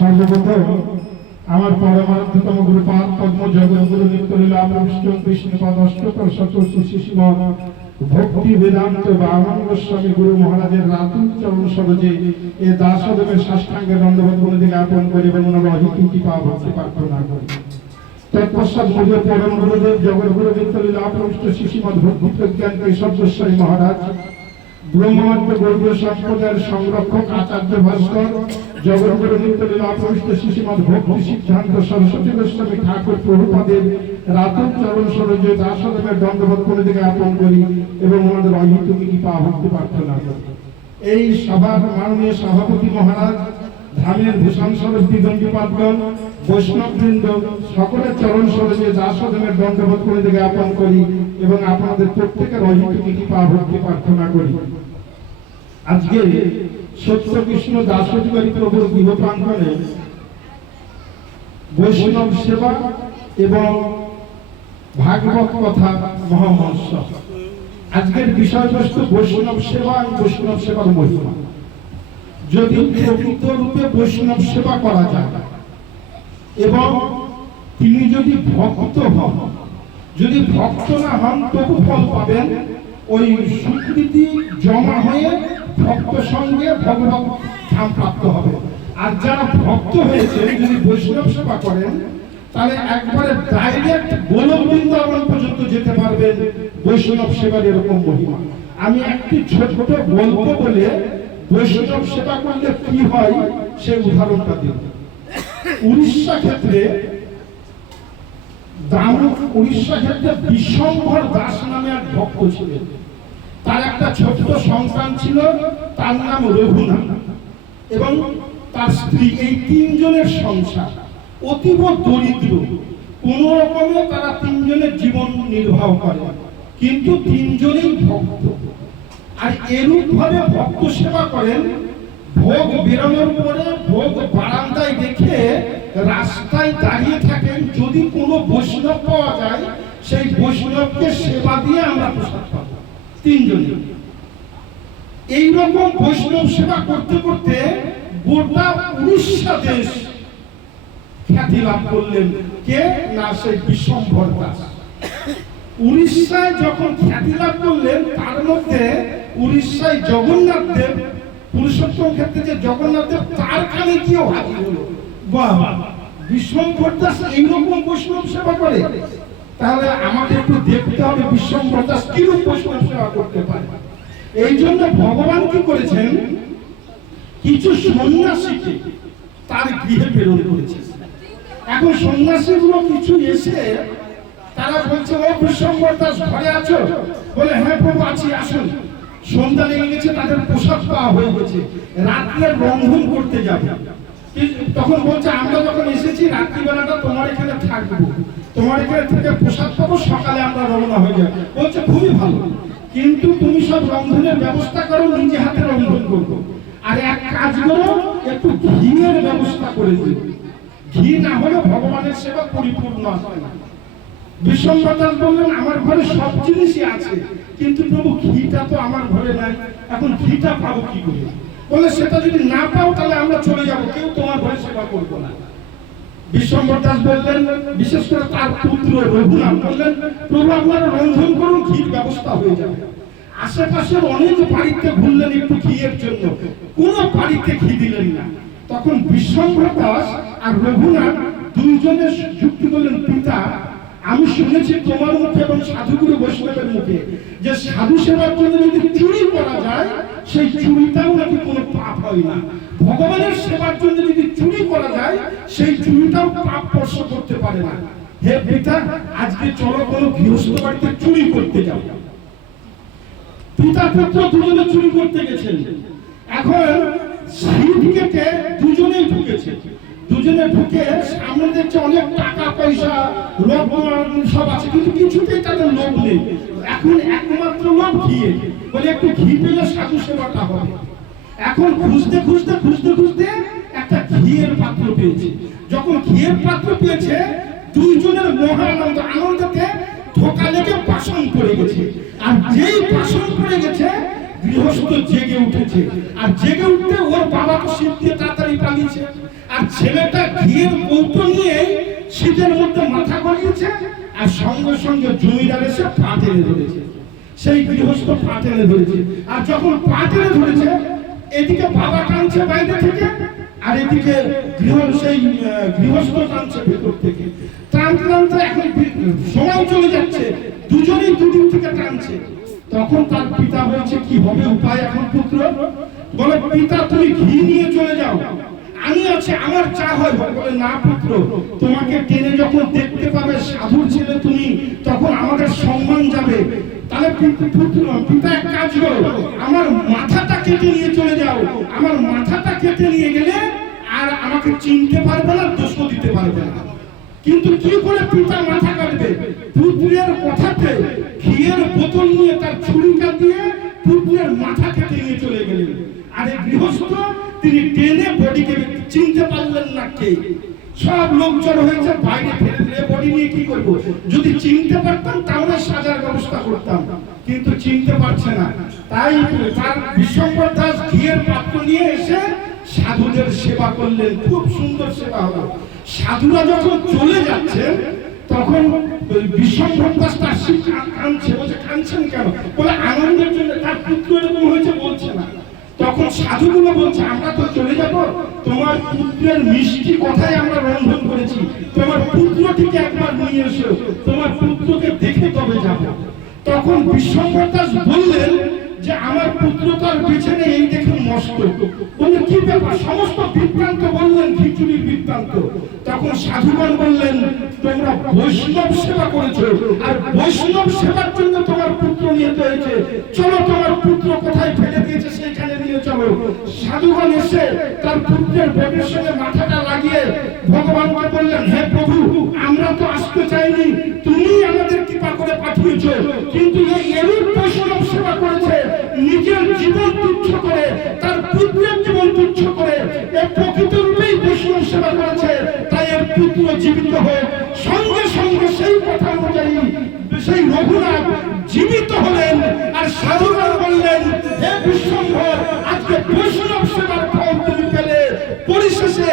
সর্বপ্রথম আমার পরমারাধ্যতম গুরুপাদ পদ্ম জগৎগুরু নিত্যলীলা প্রবিষ্ট কৃষ্ণপাদ অষ্টতর শতশ্রী শিশিমন ভক্তি বেদান্ত বামন গোস্বামী গুরু মহারাজের রাতুল চরণ সরোজে এ দাসদেবের সাষ্টাঙ্গে দণ্ডবোধ গুণে জ্ঞাপন করি এবং ওনার অহিত কৃপা ভক্তি প্রার্থনা করি। তৎপশ্চাৎ মূল্য পরম গুরুদেব জগৎগুরু নিত্যলীলা প্রবিষ্ট শিশিমদ ভক্তি প্রজ্ঞান কেশব গোস্বামী মহারাজ, ব্রহ্মাণ্ড গৌড়ীয় সম্প্রদায়ের সংরক্ষক আচার্য ভাস্কর, জগৎগুরু নিত্যলীলা প্রবিষ্ট শিশিমদ ভক্তি সিদ্ধান্ত সরস্বতী গোস্বামী ঠাকুর প্রভুপাদের রাতুল চরণ সরোজে দাসদেবের দণ্ডবোধ করে জ্ঞাপন করি এবং ওনাদের অহিত কৃপা ভক্তি প্রার্থনা করি। এই সভার মাননীয় সভাপতি মহারাজ, ধামের ভূষণ স্বরূপ দিগঞ্জীপাদগণ, বৈষ্ণববৃন্দ সকলের চরণ সরোজে দাসদেবের দণ্ডবোধ করে জ্ঞাপন করি এবং আপনাদের প্রত্যেকের অহিত কৃপা ভক্তি প্রার্থনা করি। আজকে সত্য কৃষ্ণ দাসোদ্গারী প্রভুর গৃহ প্রাঙ্গণে বৈষ্ণব সেবা এবং ভাগবত কথা মহামহোৎসব। আজকের বিষয়বস্তু বৈষ্ণব সেবা এবং বৈষ্ণব সেবার মহিমা। যদি প্রকৃত রূপে বৈষ্ণব সেবা করা যায় এবং তিনি যদি ভক্ত হন, যদি ভক্ত না হন তবু ফল পাবেন। ওই স্বীকৃতি জমা হয়ে ভক্ত সঙ্গে ভগবত ধাম প্রাপ্ত হবে। আর যারা ভক্ত হয়েছে যদি বৈষ্ণব সেবা করেন তাহলে একবারে ডাইরেক্ট গোলক বৃন্দাবন পর্যন্ত যেতে পারবেন। বৈষ্ণব সেবার এরকম মহিমা। আমি একটি ছোট গল্প বলে বৈষ্ণব সেবা করলে কি হয় সেই উদাহরণটা দিই। উড়িষ্যা ক্ষেত্রে বিশ্বম্ভর দাস নামে এক ভক্ত ছিলেন। তার একটা ছোট্ট সন্তান ছিল, তার নাম রঘুনাথ এবং তার স্ত্রী। এই তিনজনের সংসার অতীব দরিদ্র। কোন রকমে তারা তিনজনের জীবন নির্বাহ করে, কিন্তু তিনজনেই ভক্ত। আর এরূপ ভাবে ভক্ত সেবা করেন। ভোগ বেরোনোর পরে ভোগ বারান্দায় রেখে রাস্তায় দাঁড়িয়ে থাকেন, যদি কোনো বৈষ্ণব পাওয়া যায় সেই বৈষ্ণবকে সেবা দিয়ে আমরা প্রসাদ পাবো। তিনজনে এইরকম বৈষ্ণব সেবা করতে করতে গোটা উড়িষ্যা দেশ খ্যাতি লাভ করলেন। কে না, সেই বিশ্বম্ভর দাস। উড়িষ্যায় যখন খ্যাতি লাভ করলেন তার মধ্যে উড়িষ্যায় জগন্নাথ দেব, পুরুষোত্তম ক্ষেত্রে যে জগন্নাথ দেব, তার কানে কিও হাজির হলো। বাবা, বিশ্বম্ভর দাস এইরকম বৈষ্ণব সেবা করে, তাহলে আমাকে একটু দেখতে হবে বিশ্বম্ভর দাস কিরূপ বৈষ্ণব সেবা করতে পারে। এই জন্য ভগবান কি করেছেন, কিছু সন্ন্যাসীকে তার গৃহে প্রেরণ করেছেন। এখন সন্ন্যাসীগুলো কিছু এসে তারা বলছে, ও বিশ্বম্ভর দাস ঘরে আছো? বলে, হ্যাঁ প্রভু আছি, আসুন। সন্ধ্যা লেগে গেছে, তাদের পোশাক পাওয়া হয়ে গেছে, রাত্রে রন্ধন করতে যাবে। তখন বলছে, আমরা যখন এসেছি রাত্রিবেলাটা তোমার এখানে থাকবো, তোমার এখানে থেকে পোশাক পাবো, সকালে আমরা রওনা হয়ে যাবো। বলছে, খুবই ভালো, কিন্তু তুমি সব রন্ধনের ব্যবস্থা করো, নিজে হাতে রন্ধন করবো। আর এক কাজ করো, একটু ঘিয়ের ব্যবস্থা করে দিও। ঘি না হলে ভগবানের সেবা পরিপূর্ণ আসবে না। বিশ্বম্ভর দাস বললেন, আমার ঘরে সব জিনিসই আছে, কিন্তু প্রভু ঘিটা তো আমার ঘরে নাই, এখন ঘিটা পাবো কি করে? বলে, সেটা যদি না পাও তাহলে আমরা চলে যাবো, কেউ তোমার ঘরে সেবা করবো না। বিশ্বম্ভর দাস বললেন, বিশেষ করে তার পুত্র রঘুনাথ বললেন, প্রভু আপনারা রন্ধন করুন, ঘির ব্যবস্থা হয়ে যাবে। আশেপাশের অনেক বাড়িতে ঘুরলেন একটু ঘিয়ের জন্য, কোন বাড়িতে ঘি দিলেন না। তখন বিশ্বম্ভর দাস আর রঘুনাথ দুইজনে যুক্তি করলেন, পিতা, আমি শুনেছি তোমার মুখে এবং সাধুগুরু বৈষ্ণবের মুখে যে সাধু সেবার জন্য যদি চুরি করা যায় সেই চুরিটাও নাকি কোনো পাপ হয় না। ভগবানের সেবার জন্য যদি চুরি করা যায় সেই চুরিটাও পাপ স্পর্শ করতে পারে না। হে পিতা, আজকে চলো কোনো গৃহস্থ বাড়িতে চুরি করতে যাও। পিতা পুত্র দুজনে চুরি করতে গেছেন। এখন সিঁড়ি কেটে দুজনেই ঢুকেছে। দুজনে ঢুকে সামনে দেখছে অনেক টাকা পয়সা রত্ন সব আছে, কিন্তু কিছুতেই তাদের লোভ নেই। এখন একমাত্র লোভ ঘিয়ে, বলে একটু ঘি পেলে সাধু সেবাটা হবে। এখন খুঁজতে খুঁজতে খুঁজতে খুঁজতে একটা ঘিয়ের পাত্র পেয়েছে। যখন ঘিয়ের পাত্র পেয়েছে, দুইজনের মহা আনন্দতে ধোকা লেগে বাসন পড়ে গেছে। আর যেই বাসন পড়ে গেছে, গৃহস্থ জেগে উঠেছে, আর জেগে উঠতে ওর বাবা তো শীত দিয়ে তাড়াতাড়ি পালিয়েছে, আর ছেলেটা ঘিয়ের কৌটো নিয়ে শীতের মধ্যে মাথা গলিয়েছে, আর সঙ্গে সঙ্গে জমিদার এসে পা টেনে ধরেছে। সেই গৃহস্থ পা টেনে ধরেছে, আর যখন পা টেনে ধরেছে এদিকে বাবা টানছে বাইরে থেকে, আর এদিকে গৃহস্থ টানছে ভেতর থেকে। টানতে টানতে এখন সময় চলে যাচ্ছে, দুজনেই দুদিক থেকে টানছে। তখন তার পিতা বলছে কি হবে উপায় এখন পুত্র? বলে পিতা তুমি ঘি নিয়ে চলে যাও, আমি আছি, আমার চা হয়। বলে না পুত্র, তোমাকে টেনে যখন দেখতে পাবে সাধুর ছেলে তুমি, তখন আমাদের সম্মান যাবে। তাহলে পিতা এক কাজ করো, আমার মাথাটা কেটে নিয়ে চলে যাও। আমার মাথাটা কেটে নিয়ে গেলে আর আমাকে চিনতে পারবে না, দোষ দিতে পারবে না। কিন্তু কি করে পিতা মাথা কাটবে? পুত্রের কথাতে ঘিয়ের বোতল নিয়ে তার ছুরিটা দিয়ে পুত্রের মাথা কেটে নিয়ে চলে গেলেন। আর এই গৃহস্থ তিনি টেনে বডিকে চিনতে পারলেন না কে। সব লোক জড়ো হয়েছে, বাইরে ফেলে দিলে বডি নিয়ে কি করব? যদি চিনতে পারতাম তাহলে সাজার ব্যবস্থা করতাম, কিন্তু চিনতে পারছে না। তাই তার বিশ্বম্বর দাস ঘিয়ের পাত্র নিয়ে এসে সাধুদের সেবা করলেন। খুব সুন্দর সেবা হলো। সাধুরা যখন চলে যাচ্ছেন তখন বিশ্বম্বর দাস তার কাঁদছে। বলছে কাঁদছেন কেন? বলে আনন্দের জন্য, তার পুত্র এরকম হয়েছে বলছে না। তখন সাধুগুলো বলছে আমরা তো চলে যাব, তোমার পুত্রের মিষ্টি কথাই আমরা রন্ধন করেছি, তোমার পুত্রটিকে একবার নিয়ে এসো, তোমার পুত্রকে দেখে তবে যাব। তখন বিশ্বম্বর দাস বললেন যে আমার পুত্র তো আর বেঁচে নেই, এই দেখুন নষ্ট। বললে কি ব্যাপার? সমস্ত বৃত্তান্ত বললেন, খিচুড়ির বৃত্তান্ত। তখন সাধুগণ বললেন তোমরা বৈষ্ণব সেবা করেছো, আর বৈষ্ণব সেবার জন্য তোমার পুত্র নিয়ে হয়েছে, চলো তোমার পুত্র কোথায় ফেলে দিয়েছে সেইখানে নিয়ে চলো। সাধুগণ এসে তার পুত্রের বডির সঙ্গে মাথাটা লাগিয়ে ভগবানকে বললেন হে প্রভু, আমরা তো আসতে চাইনি, তুমি আমাদের কৃপা করে পাঠিয়েছো, কিন্তু এই এরূপ বৈষ্ণব সেবা করেছে, নিজের জীবন তুচ্ছ করে, তার পুত্রের জীবন তুচ্ছ করে, এ প্রকৃত রূপেই বৈষ্ণব সেবা করেছে, তাই এর পুত্র জীবিত হয়ে সঙ্গে সঙ্গে সেই কথা অনুযায়ী সেই রঘুনাথ জীবিত হলেন। আর সাধুগণ বললেন হে বিশ্বম্ভর, আজকে বৈষ্ণব সেবার ফল তুমি পেলে, পরিশেষে